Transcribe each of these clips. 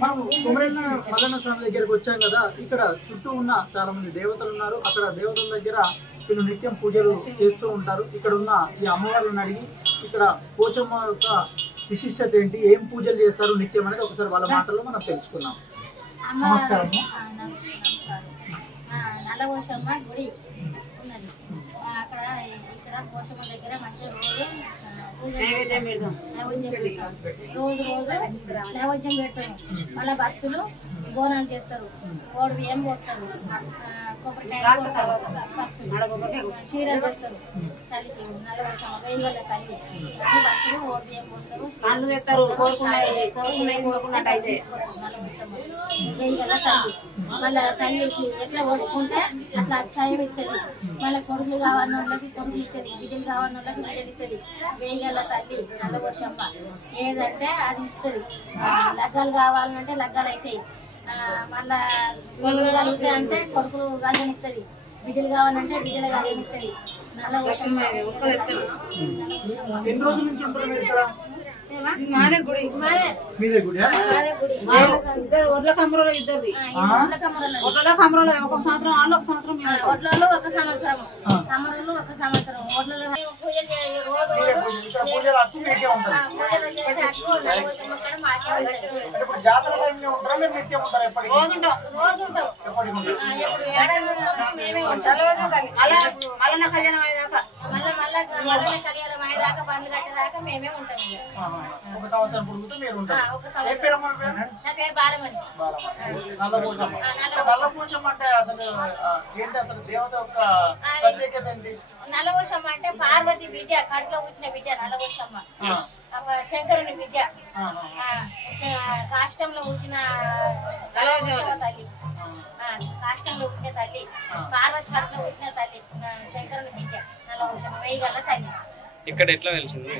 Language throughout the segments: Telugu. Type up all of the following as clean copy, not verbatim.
మనం కుమరేళ్ళ మల్లన్న స్వామి దగ్గరికి వచ్చాం కదా, ఇక్కడ చుట్టూ ఉన్న చాలా మంది దేవతలు ఉన్నారు. అక్కడ దేవతల దగ్గర వీళ్ళు నిత్యం పూజలు చేస్తూ ఉంటారు. ఇక్కడ ఉన్న ఈ అమ్మవారిని అడిగి ఇక్కడ పోచమ్మ యొక్క విశిష్టత ఏంటి, ఏం పూజలు చేస్తారు నిత్యం అనేది ఒకసారి వాళ్ళ మాటల్లో మనం తెలుసుకున్నాం. నమస్కారం. నల్లపోచమ్మ గుడి ఉన్నది అక్కడ. ఇక్కడ పోచమ్మ దగ్గర మంచిగా రోజు నైవేద్యం పెడతాము. మళ్ళీ భక్తులు బోనాలు చేస్తారు, కోడి బియ్యం పోస్తారు, కొబ్బరికాయ కొడతారు, చీరలు పెడతారు తల్లికి. నల్లపోచమ్మ వేయగల తల్లి అన్ని భక్తులు కోడి బియ్యం పోస్తారు, పండ్లు తెస్తారు, వేయగల తల్లి. మళ్ళీ తల్లికి ఎట్లా కొడుకుంటే అట్లా అచ్చాయం ఇస్తుంది. మళ్ళీ కొడుకులు కావాలన్న వాళ్ళకి కొడుకులు ఇస్తుంది, బిడ్డలు కావాలన్న వాళ్ళకి బిడ్డలు ఇస్తుంది. వేయగల తల్లి నల్లపోచమ్మ ఏదంటే అది ఇస్తుంది. లగ్గాలు కావాలంటే లగ్గాలు అవుతాయి. మళ్ళా కొడుకులు కలుగుతాయి అంటే కొడుకులు గంజనిస్తుంది, బిడ్డలు కావాలంటే బిడ్డలు గంజనిస్తుంది. నల్లపోచమ్మ ఎన్ని రోజుల నుంచి ఉంటారు మీరు ఇక్కడ? ఒడ్ల కమరంలో ఇద్దరు, ఒడ్ల కమరంలో ఒక సంవత్సరం వాళ్ళు, ఒక సంవత్సరం ఒడ్లలో ఒక సంవత్సరం, కమరంలో ఒక సంవత్సరం. ఒడ్లలో మళ్ళీ కళ్యాణం అయ్యేదాకా మళ్ళీ కళ్యాణం అయ్యేదాకా బండ్లు కట్టేదాకా మేమే ఉంటాం. ఒక సంవత్సరం పొడుగుతూ మీరు ఉంటారు. నా పేరు బాలమణి. నల్లపోచమ్మ అంటే అసలు ఏంటి, అసలు దేవత యొక్క ప్రత్యేకత ఏంటి? నల్లపోచమ్మ అంటే పార్వతి బిడ్డ, కడుపులో పుట్టిన బిడ్డ నల్లపోచమ్మ. శంకరుని బిడ్డ, కాష్టంలో పుట్టిన తల్లి, కాష్టంలో పుట్టిన తల్లి, పార్వతి కడుపులో పుట్టిన తల్లి, శంకరుని బిడ్డ నల్లపోచమ్మ వేయగల తల్లి. ఇక్కడ ఎట్లా తెలిసింది?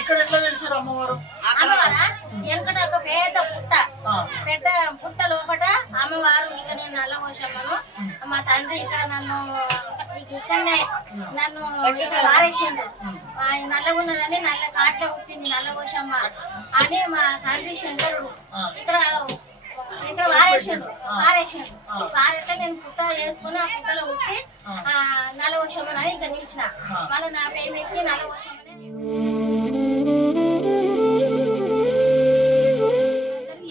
ఇక్కడ ఎట్లా తెలిసారు అమ్మవారు? అమ్మవారా వెనకట ఒక పెద్ద పుట్ట లోపల అమ్మవారు. ఇక నేను నల్లపోచమ్మను, మా తండ్రి ఇక్కడ ఇక్కడనే నన్ను వారేసిండు. నల్లగున్నదని నల్ల కాట్లో పుట్టింది నల్లపోచమ్మ అని మా తండ్రి శంకరుడు ఇక్కడ వారేసిండు. వారేస్తే నేను పుట్ట చేసుకుని ఆ పుట్టలో పుట్టి నల్లపోచమ్మని అని ఇక్కడ నిలిచిన. మళ్ళీ నా పేరు మీద నల్లపోచమ్మనే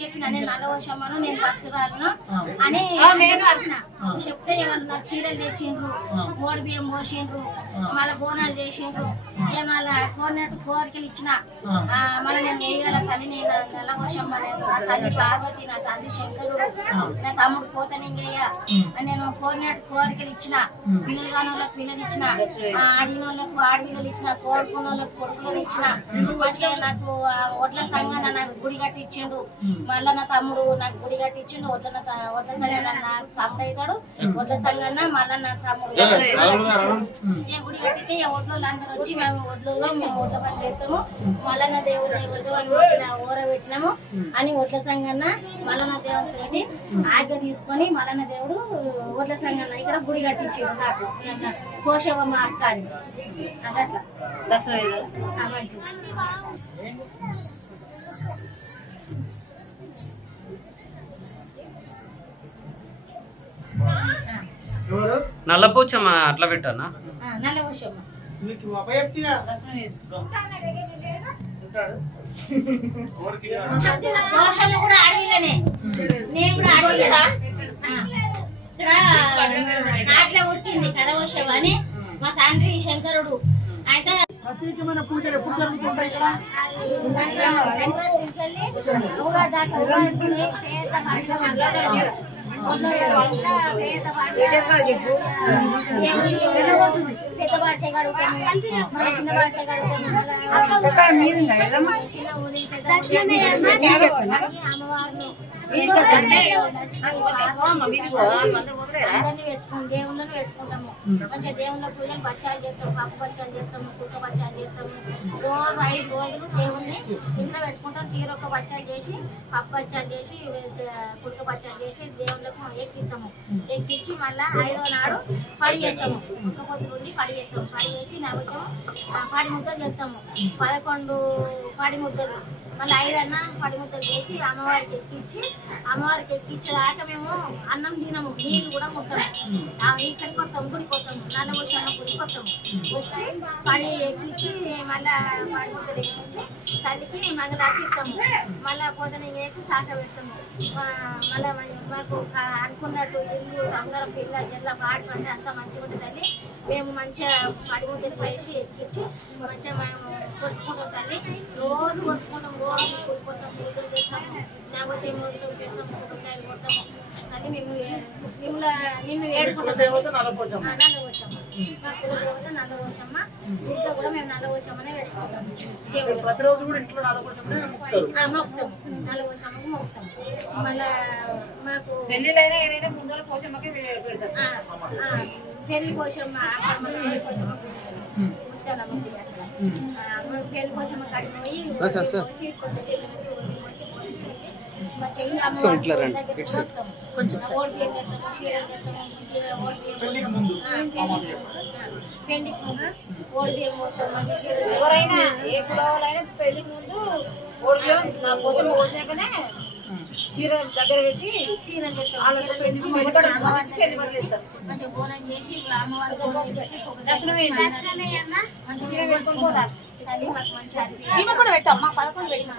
చెప్పిన. నేను నల్లపోచమ్మను, నేను భక్తురాలను అని చెప్తే ఎవరు నాకు చీరలు తెచ్చిండ్రు, కోడి బియ్యం పోసిండ్రు, మళ్ళీ బోనాలు చేసిండ్రు. మళ్ళీ కోరినట్టు కోరికలు ఇచ్చిన. మళ్ళీ నేను వేయగల తల్లి నేను నల్లపోచమ్మ. నా తల్లి పార్వతి, నా తండ్రి శంకరుడు, నా తమ్ముడు పోతనింగయ్య. నేను కోరినట్టు కోరికలు ఇచ్చిన. పిల్లలు కాని వాళ్ళకి పిల్లలు ఇచ్చిన, ఆడిన వాళ్ళకు ఆడపిల్లలు ఇచ్చిన, కోరుకున్న వాళ్ళకి కొడుకులను ఇచ్చిన. మంచిగా నాకు ఒడ్ల సంఘాన నాకు గుడి కట్టించిండు. మళ్ళీ నా తమ్ముడు నాకు గుడి కట్టించిండు. ఒడ్ల సంఘాన నాకు తమ్ముడు అవుతాడు. ఒడ్ల సంఘాన మళ్ళీ నా తమ్ముడు గుడి కట్టితే ఒడ్లు అందరూ వచ్చి మేము ఒడ్లలో మేము ఒడ్ల పని చేస్తాము. మల్లన్న దేవుడిని ఊర పెట్టినాము అని ఒడ్ల సంఘాన మల్లన్న దేవుడు పెట్టి ఆజ్ఞ తీసుకొని మల్లన్న దేవుడు ఒడ్ల సంఘాన ఇక్కడ గుడి కట్టించాడు నాకు. కోశవమ్మ అక్క అని అట్లా నల్లపోచమ్మ అట్లా పెట్టానా? నల్లపోచమ్మ కోశమ్మ కూడా అడవిలోనే, నేను కూడా అడవిలో ఇక్కడ నాట్లో పుట్టింది కదవశవ అని మా తండ్రి శంకరుడు. అయితే ప్రత్యేకమైన పూజలు ఎప్పుడు జరుగుతుంటాయి ఇక్కడ? పెద్ద భాష కడుగుతాము, మన చిన్న భాష కడుగుతాము. అమ్మవారిని అందరినీ పెట్టుకుంటాం, దేవుళ్ళని పెట్టుకుంటాము. మంచిగా దేవుళ్ళ పూజలు బచ్చాలు చేస్తాము, పప్పు బచ్చాలు చేస్తాము, కుక్క బచ్చాలు చేస్తాము. రోజు 5 రోజులు దేవుణ్ణి ఇంట్లో పెట్టుకుంటాం. తీరొక్క బచ్చాలు చేసి, పప్పు బచ్చాలు చేసి, కుక్క బచ్చాలు చేసి దేవుళ్ళకు ఎక్కిస్తాము. ఎక్కించి మళ్ళీ 5వ నాడు పడి చేస్తాము. కుక్క పొద్దు నుండి పడి చేస్తాము. పడి చేసి నైవేద్యం పడి ముద్దలు చేస్తాము. 11 పడి ముద్దలు మళ్ళీ 5 అన్నం పడిముద్దలు చేసి అమ్మవారికి ఎక్కించేదాకా మేము అన్నం తినము, నీళ్ళు కూడా ముట్టము. ఇక్కడికి వస్తాం, గుడికి వస్తాం, నల్లపోచమ్మ గుడికి వస్తాం. వచ్చి పడి ఎక్కించి మళ్ళా పడిముద్దలు ఎక్కించి తల్లికి మంగళాకి ఇస్తాము. మళ్ళీ పొద్దున వేసి సాట పెడతాము. మళ్ళీ మాకు అనుకున్నట్టు ఇల్లు అందరం పిల్ల జల్ల పాడి పండి అంతా మంచిగా ఉంటుంది. మేము మంచిగా పడిముద్దలు వేసి ఎక్కించి మంచిగా మేము కొలుసుకుంటాం తల్లి. రోజు కొలుసుకుంటాం, రోజు కూలిపోతాం, పూజలు చేస్తాము, లేకపోతే మూడులు పెడతాము, కూరగాయలు కొడతాము తల్లి. నిన్ను వేడుకుంటాం నల్లపోచమ్మ. మా కుల దేవత నల్లపోచమ్మ. ఇంట్లో కూడా మేము నల్లపోచమ్మనే పెట్టుకుంటాం. ప్రతిరోజు కూడా ఇంట్లో నల్లపోచమ్మనే మొక్కుతారు. మొక్కుతాం, నల్లపోచమ్మకు మొక్కుతాం. మళ్ళా మాకు పెళ్ళిళ్ళైనా ఏదైనా ముందర పోషమ్మకి పెడతారు. పెళ్లి పోషమ్మ ముత్యాలమ్మ పెళ్లి పోషమ్మ కాడికి పోయి పెళ్లికి ముందు ఓడిబియ్యం ఎవరైనా ఏ కులవాళ్ళైనా పెళ్లికి ముందు ఓడిబియ్యం పోషమ్మ పోసినాకనే చీరలు దగ్గర పెట్టి చీరలు మంచిగా బోనం చేసి పెట్టుకొని పోతారు. తల్లి మాకు మంచి కూడా పెట్టాం. మా 11 పెట్టిన